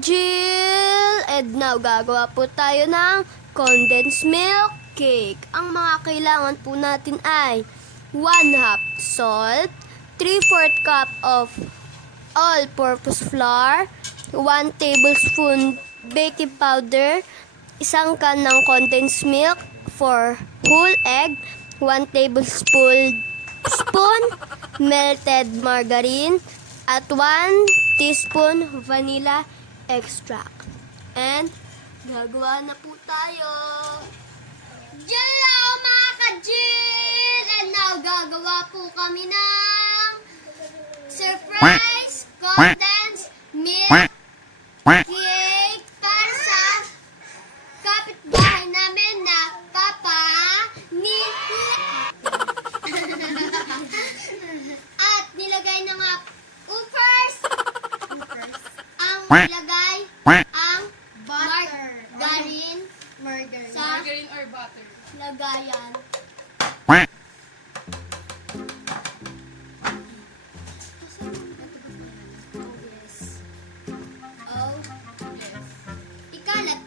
Jill! And now, gagawa po tayo ng condensed milk cake. Ang mga kailangan po natin ay 1/2 salt, 3/4 cup of all-purpose flour, 1 tablespoon baking powder, isang can ng condensed milk for whole egg, 1 tablespoon melted margarine, at 1 teaspoon vanilla extract. And gagawa na po tayo. Jello mga ka-Jill! And now gagawa po kami ng surprise condensed milk cake para sa kapitbahay namin na at nilagay na nga first ang nilagay ang margarine sa Margarine or butter? lagayan. Oh, yes. Ikalat.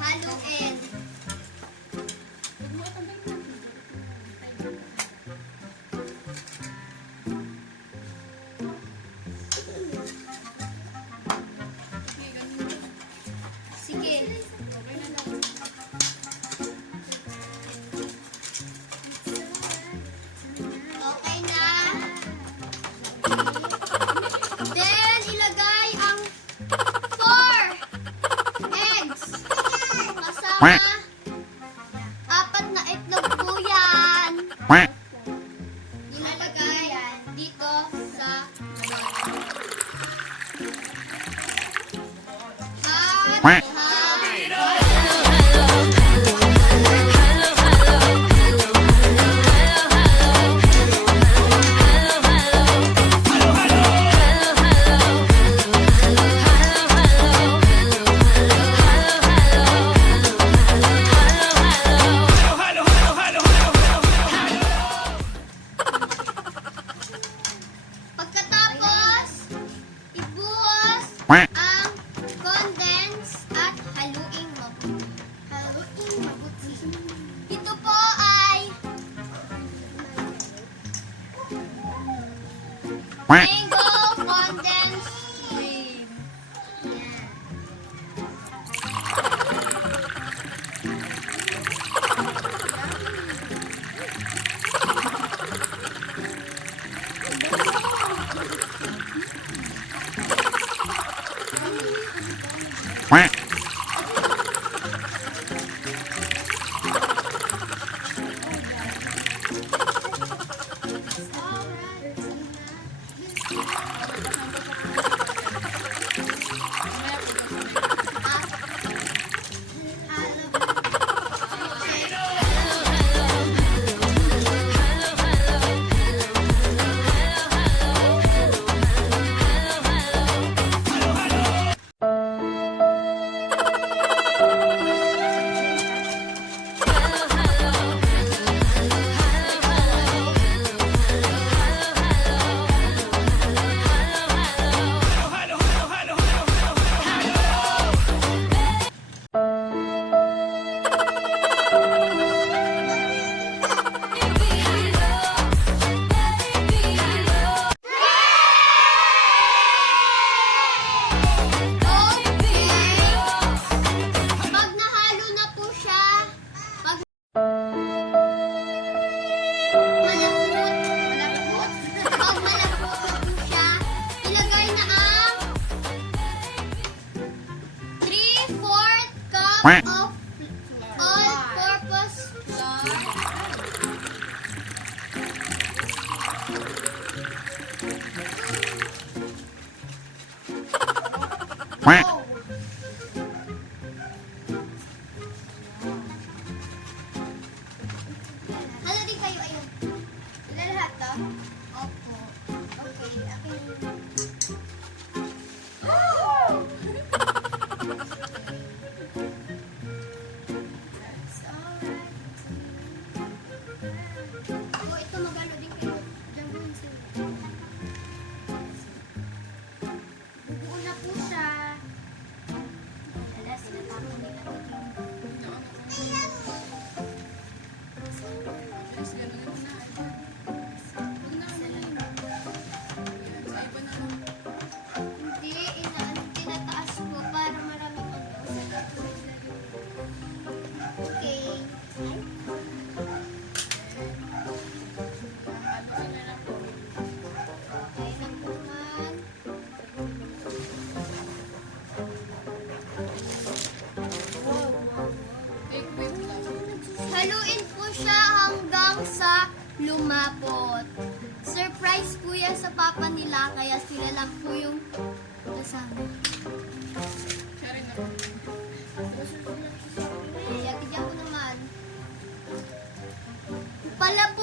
Haluin. Sige. Okay na. Then, ilagay ang 4 eggs. Kasama 4 na itlog po yan. Ilalagay dito sa pagkatapos, ibuhos ang condensed at haluing mabuti. Ito po ay mango condensed cream. Pag nahalo na po siya, pag malapot na po siya, ilagay na ang 3/4 cup of all-purpose flour. Halo din kayo, ayun. Ilan lahat to? Opo. Okay, akin. That's alright. kumapot. Surprise po yan sa papa nila, kaya sila lang po yung kasama. Kaya tigyan ko naman. Pala po.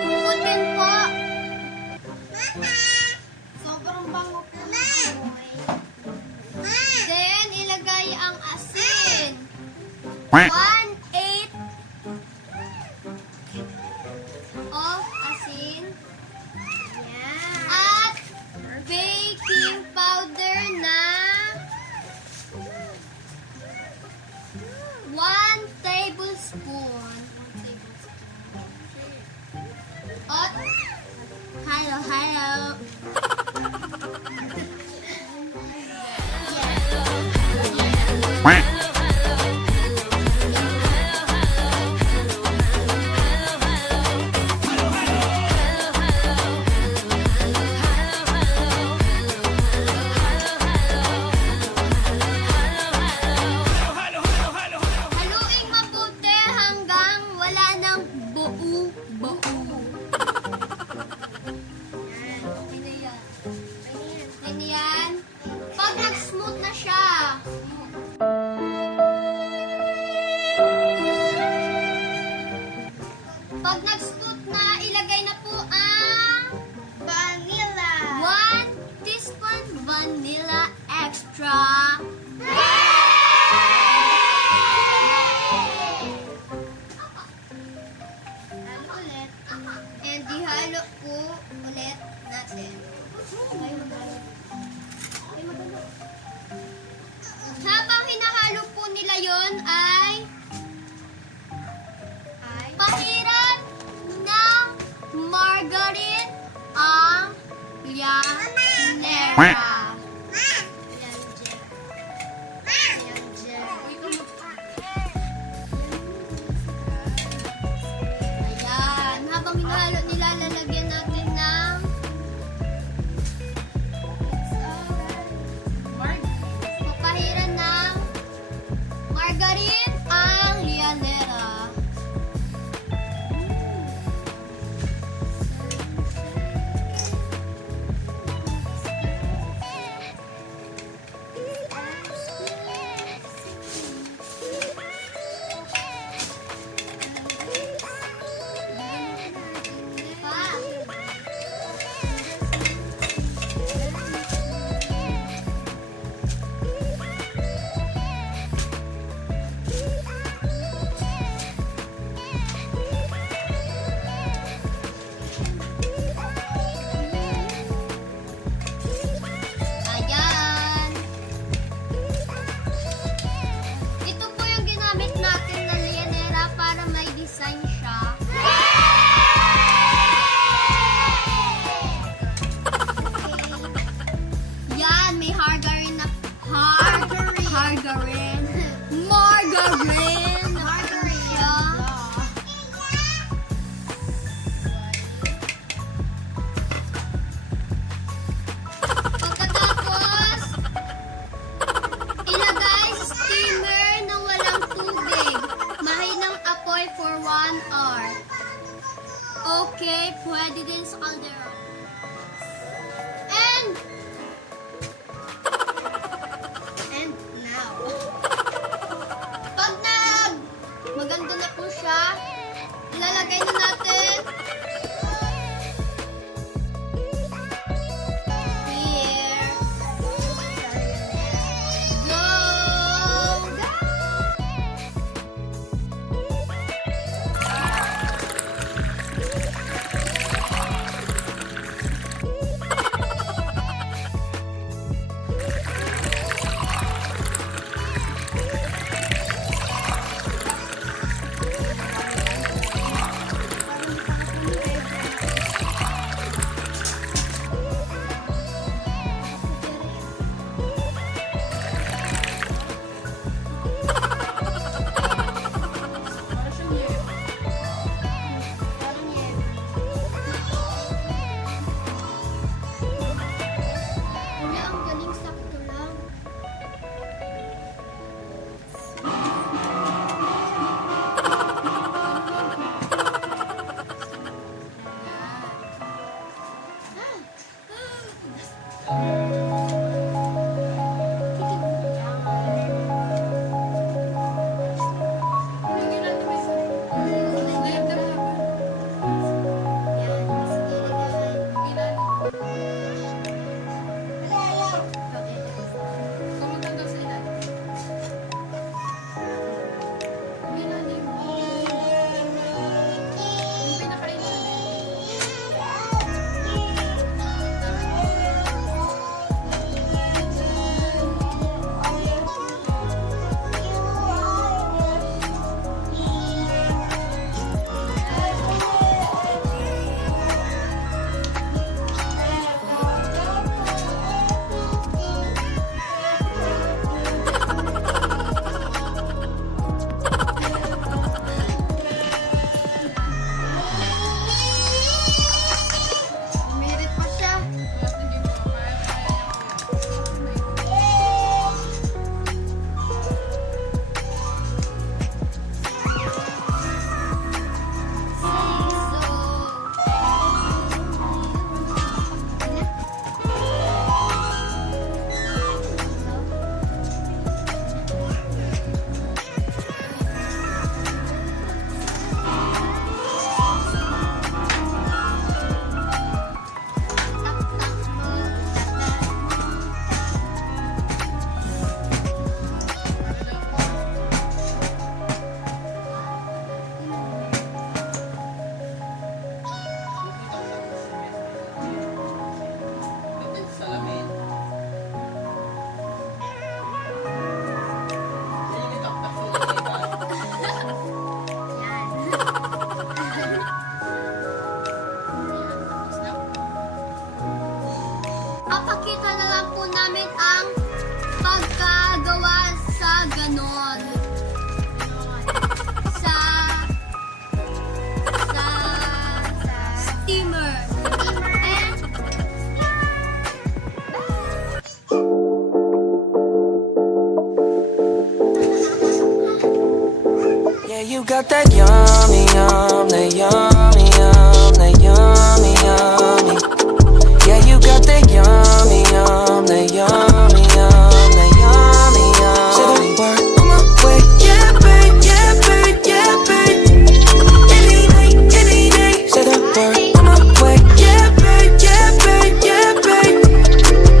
Putin po. Sobrang bango po. Then, ilagay ang asin. 1/8 of asin. At baking powder na 1 tablespoon. At halo. Haluing mabuti hanggang wala ng buo. Yan, okay na yan. Okay na yan. Pag nag-smooth na siya, ilagay na po ang vanilla. 1 teaspoon vanilla extra. Halo ulit. And ihalo po ulit natin. Habang hinahalo po nila yon ay pahiran ng margarine ang lianera. Ayan. Habang hinahalo nila, lalagyan natin ng papahiran ng margarine ang lianera. Papakita na lang po namin ang pagkagawa sa ganon. Sa steamer. And yeah, you got that yummy, that yummy, that yummy, yummy. Yeah, you got that yummy, that yummy, that yummy, yummy. Say the word on my way, yeah, babe, yeah, babe, yeah, babe. Any night, any day. Say the word on my way, yeah, babe, yeah, babe, yeah, babe.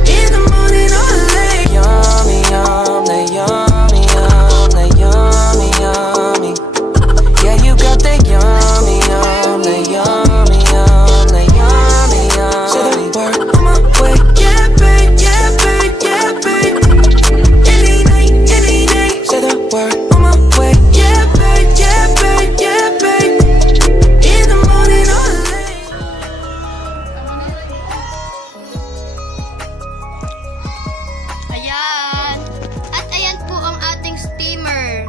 In the morning or late. Yummy, that yummy, that yummy, yummy. Yeah, you got that yummy, that yummy, that yummy, yummy. Say the word on my way, yeah, babe, yeah, babe, yeah, babe. Any night, any day. Say the word on my way, yeah, babe, yeah, babe, yeah, babe. In the morning or late. ayan. At ayan po ang ating steamer.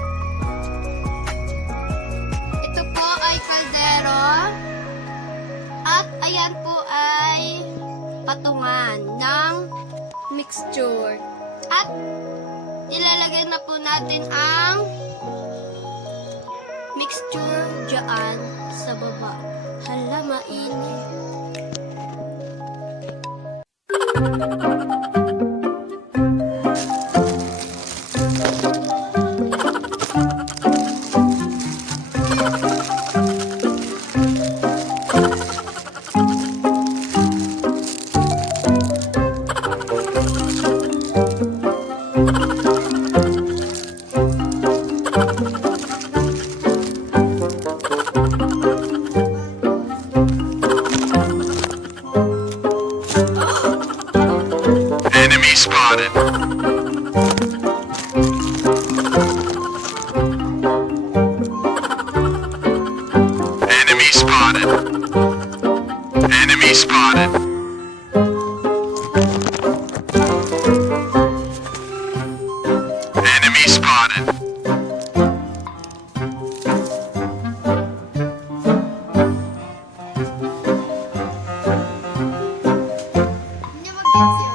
Ito po ay kaldero. At ayan po ay patungan ng mixture. At ilalagay na po natin ang mixture dyan sa baba. Hala, mainit. Enemy spotted. Enemy spotted. Enemy spotted. Enemy spotted. Hindi mag-gets yun.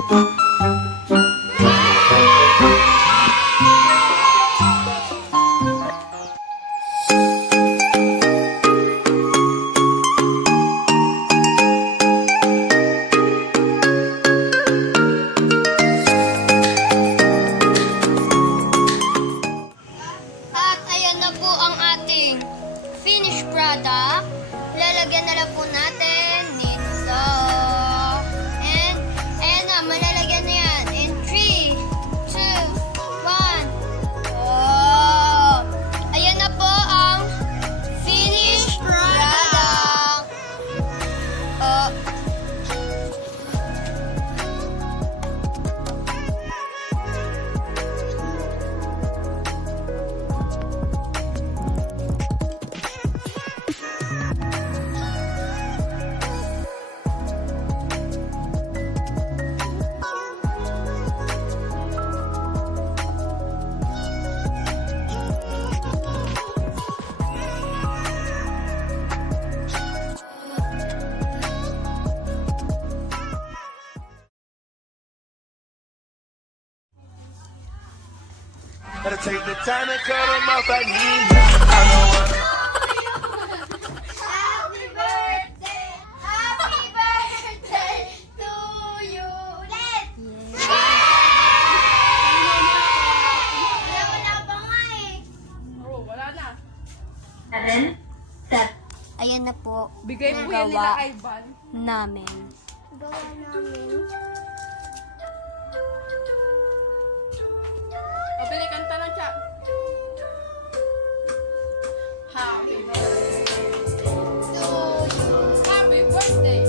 Gotta take the time to cut them off. I need you. I know what. Happy birthday! Happy birthday to you ulit! Wala pa nga eh. Oo, wala na. Ayan na po. Bigay po yan nila Ivan. Namin. Gawa namin. O, pili kanta lang siya. Happy birthday to you. Happy birthday.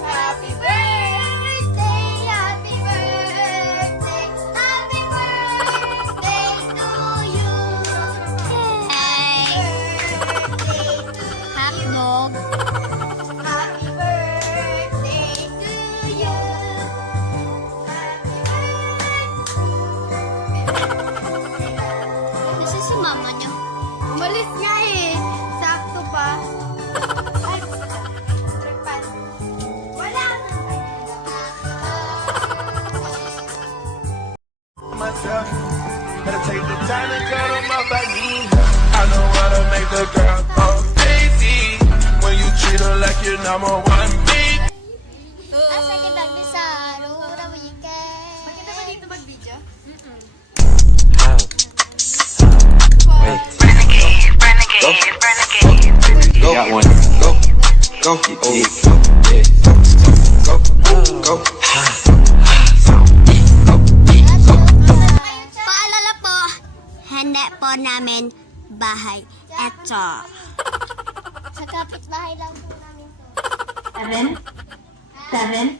Happy birthday. Happy birthday! Happy birthday to you! Hey! Hotdog! Happy birthday to you! Nasa si mama niyo? Umalis nga eh! Sakto pa! Ay, tripan. Wala Myself. Gotta take the time to cut them off. I need her. I know how to make the girl go crazy. When you treat her like your number one beat. Asa kita bisa rura weekend. Maganda ba dito mag-video? You got one. Go. Go. Yeah. Go. Go. Paalala po, hindi po namin bahay. Eto. Sa kapitbahay lang po namin to. 7,